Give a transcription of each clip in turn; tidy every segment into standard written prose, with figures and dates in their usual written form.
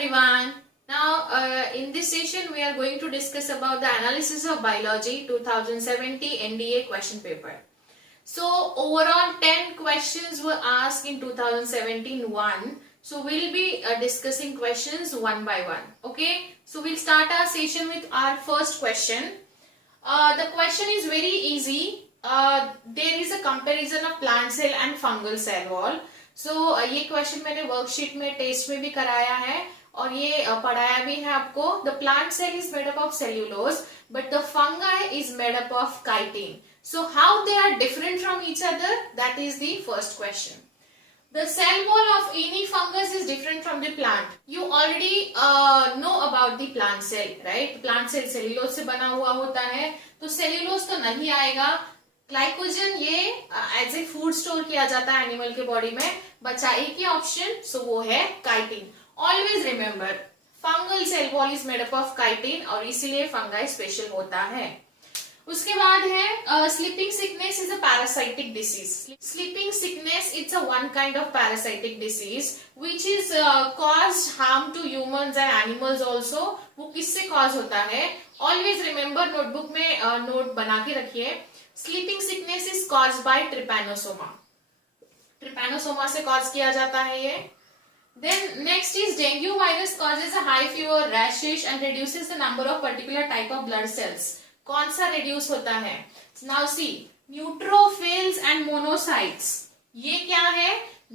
everyone. Now in this session we are going to discuss about the analysis of biology 2070 NDA question paper. So overall 10 questions were asked in 2017 one. So we'll be discussing questions one by one. Okay. So we'll start our session with our first question. The question is very easy. There is a comparison of plant cell and fungal cell wall. So ये question मैंने worksheet में test में भी कराया है और ये पढ़ाया भी है आपको. The plant cell is made up of cellulose but the fungi is made up of chitin. So how they are different from each other, that is the first question. The cell wall of any fungus is different from the plant. You already know about the plant cell, right? Plant cell cellulose से बना हुआ होता है, तो cellulose तो नहीं आएगा. Glycogen ये एज ए फूड स्टोर किया जाता है एनिमल के बॉडी में. बचा एक ही ऑप्शन, सो वो है chitin. Always remember fungal cell wall is made up of chitin और इसीलिए फंगाई स्पेशल होता है. उसके बाद है sleeping sickness is a parasitic disease. Sleeping sickness it's a one kind of parasitic disease which is caused harm to humans and animals also. वो किससे cause होता है? ऑलवेज रिमेम्बर, नोटबुक में नोट बना के रखिए. Sleeping sickness is caused by trypanosoma. Trypanosoma से cause किया जाता है ये. Then next is dengue virus causes a high fever, rashes and reduces the number of particular type of blood cells. कौन सा reduce होता है? Now see, neutrophils and monocytes. ये क्या है?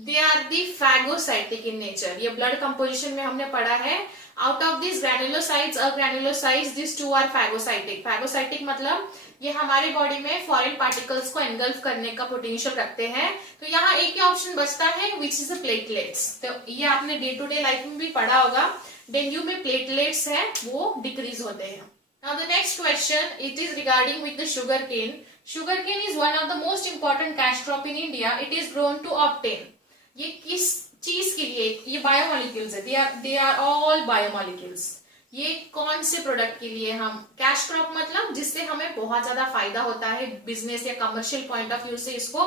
They are the phagocytic in nature. ये blood composition में हमने पढ़ा है. Out of these granulocytes or granulocytes, these two are phagocytic. Phagocytic मतलब ये हमारे बॉडी में फॉरेन पार्टिकल्स को एनगल्फ करने का पोटेंशियल रखते हैं. तो यहाँ एक ही ऑप्शन बचता है विच इज द प्लेटलेट्स. तो ये आपने डे टू डे लाइफ में भी पढ़ा होगा. डेंगू में प्लेटलेट्स है वो डिक्रीज होते हैं. Now the next question it is regarding with the sugar cane. Sugar cane is one of the most important cash crop in India. It is grown to obtain. ये किस चीज के लिए? ये बायोमोलिक्यूल्स है. They are all biomolecules. ये कौन से प्रोडक्ट के लिए हम कैश क्रॉप मतलब जिससे हमें बहुत ज्यादा फायदा होता है बिजनेस या कमर्शियल पॉइंट ऑफ व्यू से इसको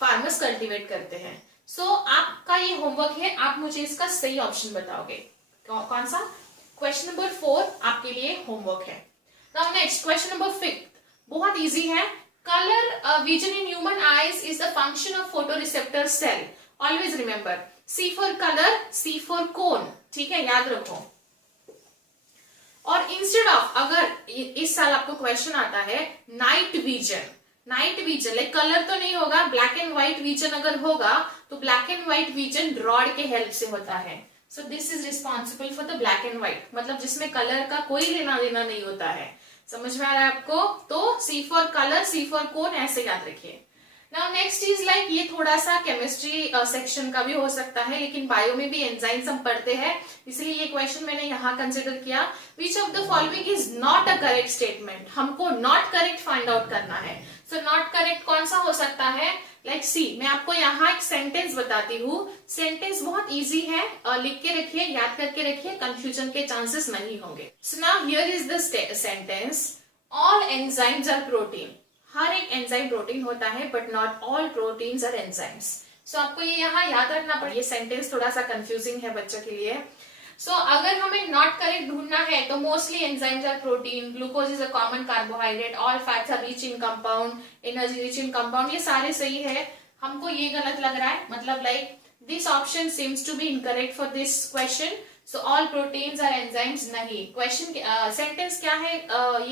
फार्मर्स कल्टीवेट करते हैं. सो आपका ये होमवर्क है, आप मुझे इसका सही ऑप्शन बताओगे. कौन सा? क्वेश्चन नंबर 4 आपके लिए होमवर्क है. नाउ नेक्स्ट क्वेश्चन नंबर 5 बहुत इजी है. Colour vision in human eyes is the function of photoreceptor cell. Always remember C for colour, C for cone. ठीक है, याद रखो. और इंस्टेड ऑफ, अगर इस साल आपको क्वेश्चन आता है night vision, night vision like colour तो नहीं होगा, ब्लैक एंड व्हाइट विजन अगर होगा तो black and white vision rod के हेल्प से होता है. So this is responsible for the black and white, मतलब जिसमें कलर का कोई लेना देना नहीं होता है. समझ में आ रहा है आपको? तो C for colour, C for cone ऐसे याद रखिए. नाउ नेक्स्ट इज लाइक ये थोड़ा सा केमिस्ट्री सेक्शन का भी हो सकता है, लेकिन बायो में भी एंजाइम्स हम पढ़ते हैं, इसलिए ये क्वेश्चन मैंने यहाँ कंसिडर किया. Which of the following is not a correct statement. हमको नॉट करेक्ट फाइंड आउट करना है. सो नॉट करेक्ट कौन सा हो सकता है? लाइक सी, मैं आपको यहाँ एक सेंटेंस बताती हूँ. सेंटेंस बहुत इजी है, लिख के रखिए, याद करके रखिए, कंफ्यूजन के चांसेस नहीं होंगे. So now here is the sentence. All enzymes are protein. हर एक एंजाइम प्रोटीन होता है but not all proteins are enzymes. So आपको ये यहाँ याद रखना पड़ेगा. ये सेंटेंस थोड़ा सा कंफ्यूजिंग है बच्चों के लिए. सो अगर हमें नॉट करेक्ट ढूंढना है तो mostly enzymes are protein, glucose is a common carbohydrate, all fats are rich in compound, energy rich in compound. ये सारे सही है. हमको ये गलत लग रहा है, मतलब like this option seems to be incorrect for this question. So all proteins are enzymes नहीं. क्वेश्चन सेंटेंस क्या है?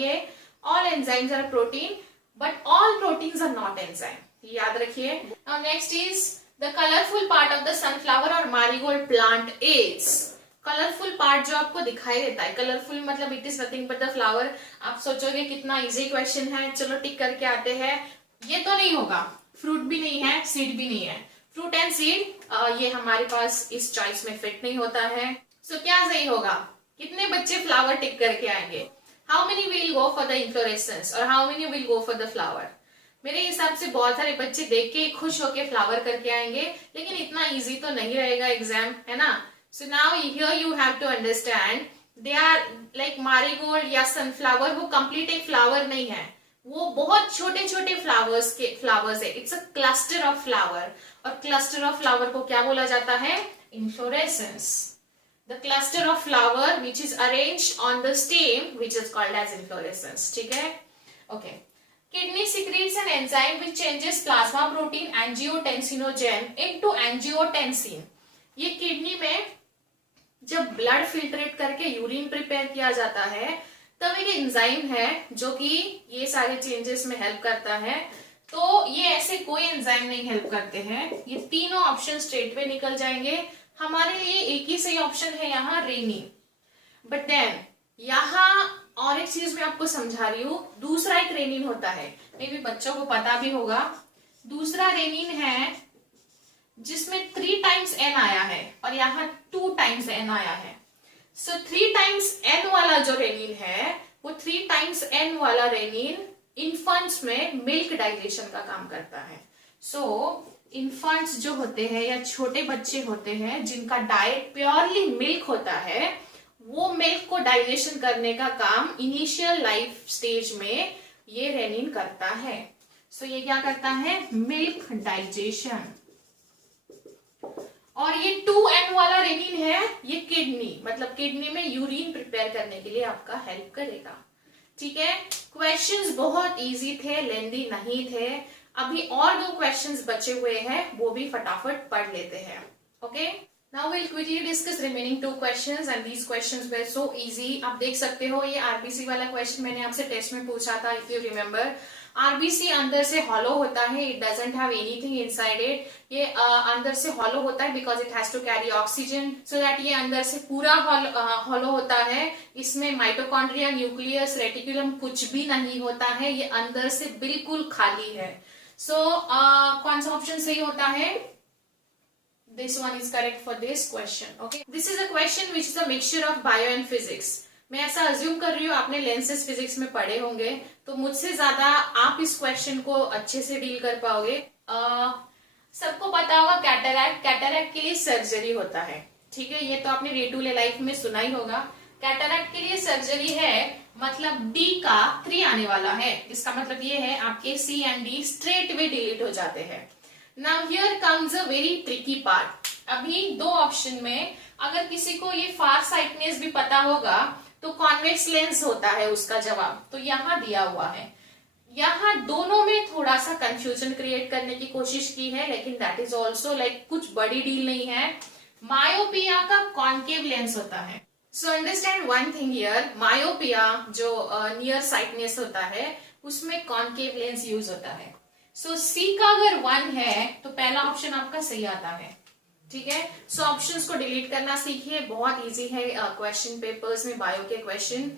ये all enzymes are protein but all proteins are not enzyme. याद रखिए. Now next is the colorful part of the sunflower or marigold plant is. Colourful part जो आपको दिखाई देता है, कलरफुल मतलब it is nothing but the flower. आप सोचोगे कितना इजी क्वेश्चन है, चलो टिक करके आते हैं. ये तो नहीं होगा, फ्रूट भी नहीं है, सीड भी नहीं है. फ्रूट एंड सीड ये हमारे पास इस चॉइस में फिट नहीं होता है. सो क्या सही होगा? कितने बच्चे फ्लावर टिक करके आएंगे? How many will go for the inflorescence और how many will go for the flower? मेरे हिसाब से बहुत सारे बच्चे देख के खुश होके फ्लावर करके आएंगे, लेकिन इतना इजी तो नहीं रहेगा एग्जाम, है ना. So now here you have to understand they are like marigold या सनफ्लावर. वो कंप्लीट एक फ्लावर नहीं है, वो बहुत छोटे छोटे फ्लावर्स है. It's a cluster of flower, और क्लस्टर ऑफ फ्लावर को क्या बोला जाता है? Inflorescence. The cluster of flower which is arranged on the stem which is called as inflorescence. ठीक है, okay. Kidney secretes an enzyme which changes plasma protein angiotensinogen into angiotensin. ये kidney में जब ब्लड फिल्ट्रेट करके urine prepare किया जाता है तब एक एंजाइम है जो कि ये सारे चेंजेस में हेल्प करता है. तो ये ऐसे कोई एंजाइम नहीं हेल्प करते हैं. ये तीनों ऑप्शन स्ट्रेट पे निकल जाएंगे. हमारे लिए एक ही सही ऑप्शन है यहाँ, रेनिन. बट देन यहाँ और एक चीज मैं आपको समझा रही हूँ, दूसरा एक रेनिन होता है, मे बी बच्चों को पता भी होगा. दूसरा रेनिन है जिसमें 3 टाइम्स एन आया है और यहाँ 2 टाइम्स एन आया है. सो 3 टाइम्स एन वाला जो रेनिन है वो 3 टाइम्स एन वाला रेनिन इन्फेंट्स में मिल्क डाइजेशन का काम करता है. सो इन्फेंट्स जो होते हैं या छोटे बच्चे होते हैं जिनका डाइट प्योरली मिल्क होता है, वो मिल्क को डाइजेशन करने का काम इनिशियल लाइफ स्टेज में ये रेनिन करता है. सो ये क्या करता है, मिल्क डाइजेशन. और ये 2N वाला रेनिन है, ये किडनी मतलब किडनी में यूरिन प्रिपेयर करने के लिए आपका हेल्प करेगा. ठीक है, क्वेश्चंस बहुत इजी थे, लेंदी नहीं थे. अभी और 2 क्वेश्चंस बचे हुए हैं, वो भी फटाफट पढ़ लेते हैं. Okay, now will quickly discuss remaining 2 questions and these questions were so easy. आप देख सकते हो ये आरबीसी वाला क्वेश्चन मैंने आपसे टेस्ट में पूछा था. इफ यू रिमेम्बर, आरबीसी अंदर से हॉलो होता है, it doesn't have anything inside it. ये अंदर से हॉलो होता है because it has to carry oxygen, so that ये अंदर से पूरा हॉलो होता है. इसमें माइटोकॉन्ड्रिया, न्यूक्लियस, रेटिकुलम कुछ भी नहीं होता है, ये अंदर से बिल्कुल खाली है. सो कौन सा ऑप्शन सही होता है? This one is correct for this question. Okay, this is a question which is a mixture of bio and physics. मैं ऐसा अज्यूम कर रही हूँ आपने लेंसेज फिजिक्स में पढ़े होंगे, तो मुझसे ज्यादा आप इस क्वेश्चन को अच्छे से डील कर पाओगे. सबको पता होगा कैटरैक्ट, कैटरैक्ट के लिए सर्जरी होता है. ठीक है, ये तो आपने डे टू डे लाइफ में सुना ही होगा. कैटरैक्ट के लिए सर्जरी है, मतलब D का 3 आने वाला है. इसका मतलब ये है आपके C and D straight way delete हो जाते हैं. Now here comes a very tricky part. अभी 2 ऑप्शन में अगर किसी को ये फार साइटनेस भी पता होगा तो कॉन्वेक्स लेंस होता है उसका जवाब, तो यहाँ दिया हुआ है. यहाँ दोनों में थोड़ा सा कंफ्यूजन क्रिएट करने की कोशिश की है, लेकिन दैट इज ऑल्सो लाइक कुछ बड़ी डील नहीं है. मायोपिया का कॉन्केव लेंस होता है. So understand one thing here, myopia जो नियर साइटनेस होता है उसमें कॉन्केव लेंस यूज होता है. सो C का अगर 1 है तो पहला ऑप्शन आपका सही आता है. ठीक है, सो ऑप्शंस को डिलीट करना सीखिए, बहुत इजी है क्वेश्चन पेपर्स में बायो के क्वेश्चन.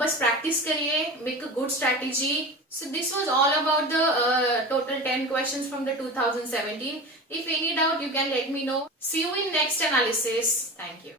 बस प्रैक्टिस करिए, make a good strategy. So this was all about the total 10 questions from the 2017. If any doubt you can let me know. See you in next analysis. Thank you.